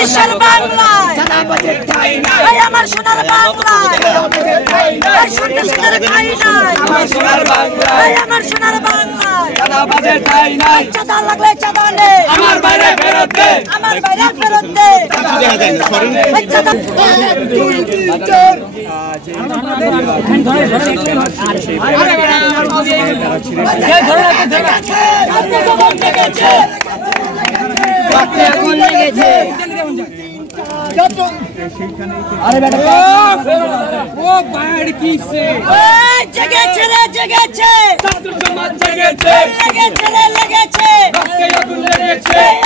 বরিশাল বাংলায় এই আমার সোনার বাংলায় এই সন্ত্রাসীদের ঠাঁই নাই আমার সোনার বাংলায় এই আমার সোনার বাংলায় চাঁদাবাজের ঠাঁই নাই চাঁদা লাগলে চাঁদা নে আমার বাইরে ফেরত দে আমার বাইরে ফেরত দে চাঁদা 1 2 3 4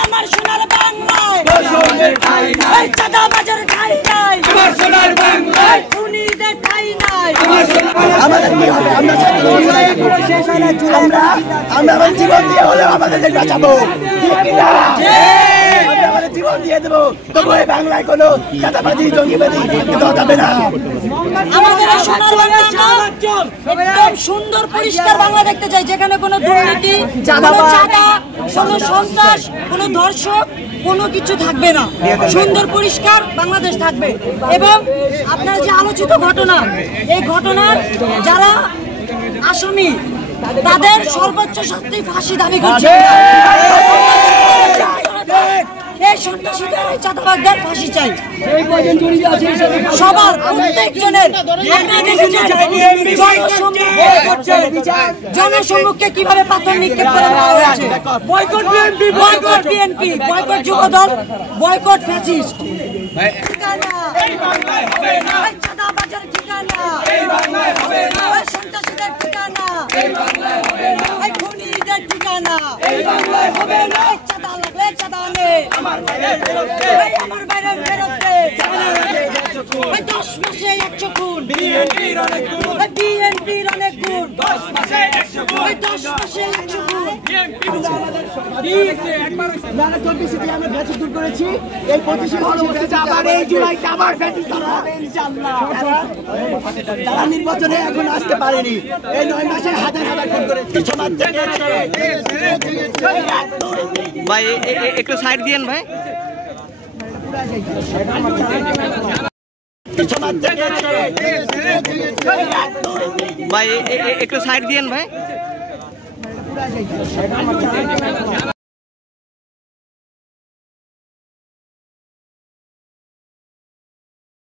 আমার সোনার বাংলায় চাঁদাবাজের ঠাঁই নাই আমার সোনার বাংলায় খুনিদের ঠাঁই নাই আমরা জীবন দিয়ে হলেও আমাদের বাঁচাবো জীবন দিয়ে দেবো তবু এই বাংলায় কোনো চাঁদাবাজি জঙ্গিবাজি হবে না। আমাদের সোনার বাংলা একদম সুন্দর পরিষ্কার বাংলা দেখতে চাই, যেখানে কোনো দুর্নীতি, চাঁদা, কোনো সন্ত্রাস, কোনো ধর্ষক, কোনো কিছু থাকবে না। সুন্দর পরিষ্কার বাংলাদেশ থাকবে। এবং আপনার যে আলোচিত ঘটনা, এই ঘটনার যারা আসামি তাদের সর্বোচ্চ শাস্তি ফাঁসি দাবি করছে। এই সন্ত্রাসীদের চাঁদাবাজদের ফাঁসি চাই। সবার প্রত্যেকজনের জনসম্মুখে কিভাবে পাথর নিক্ষেপ করে দেওয়া হয়েছে। Boycott BNP, boycott BNP, boycott Jubodal, boycott fascist. চাঁদাবাজের ঠিকানা, সন্ত্রাসীদের ঠিকানা, খুনিদের ঠিকানা। চাঁদা লাগলে চাঁদা নে আমার বাইরে ফেরত দে 10 মাসে 100 খুন বিএনপির অনেক গুণ 10 মাসে 100 খুন দূর করেছি। এই প্রতিশোধ আবার এই জুলাইতে আবার তারা নির্বাচনে এখন আসতে পারেনি। এই 9 মাসে হাজার হাজার খুন করেছি। ভাই একটু সাইড দিয়েন ভাই। ভাই একটু সাইড দিয়েন ভাই।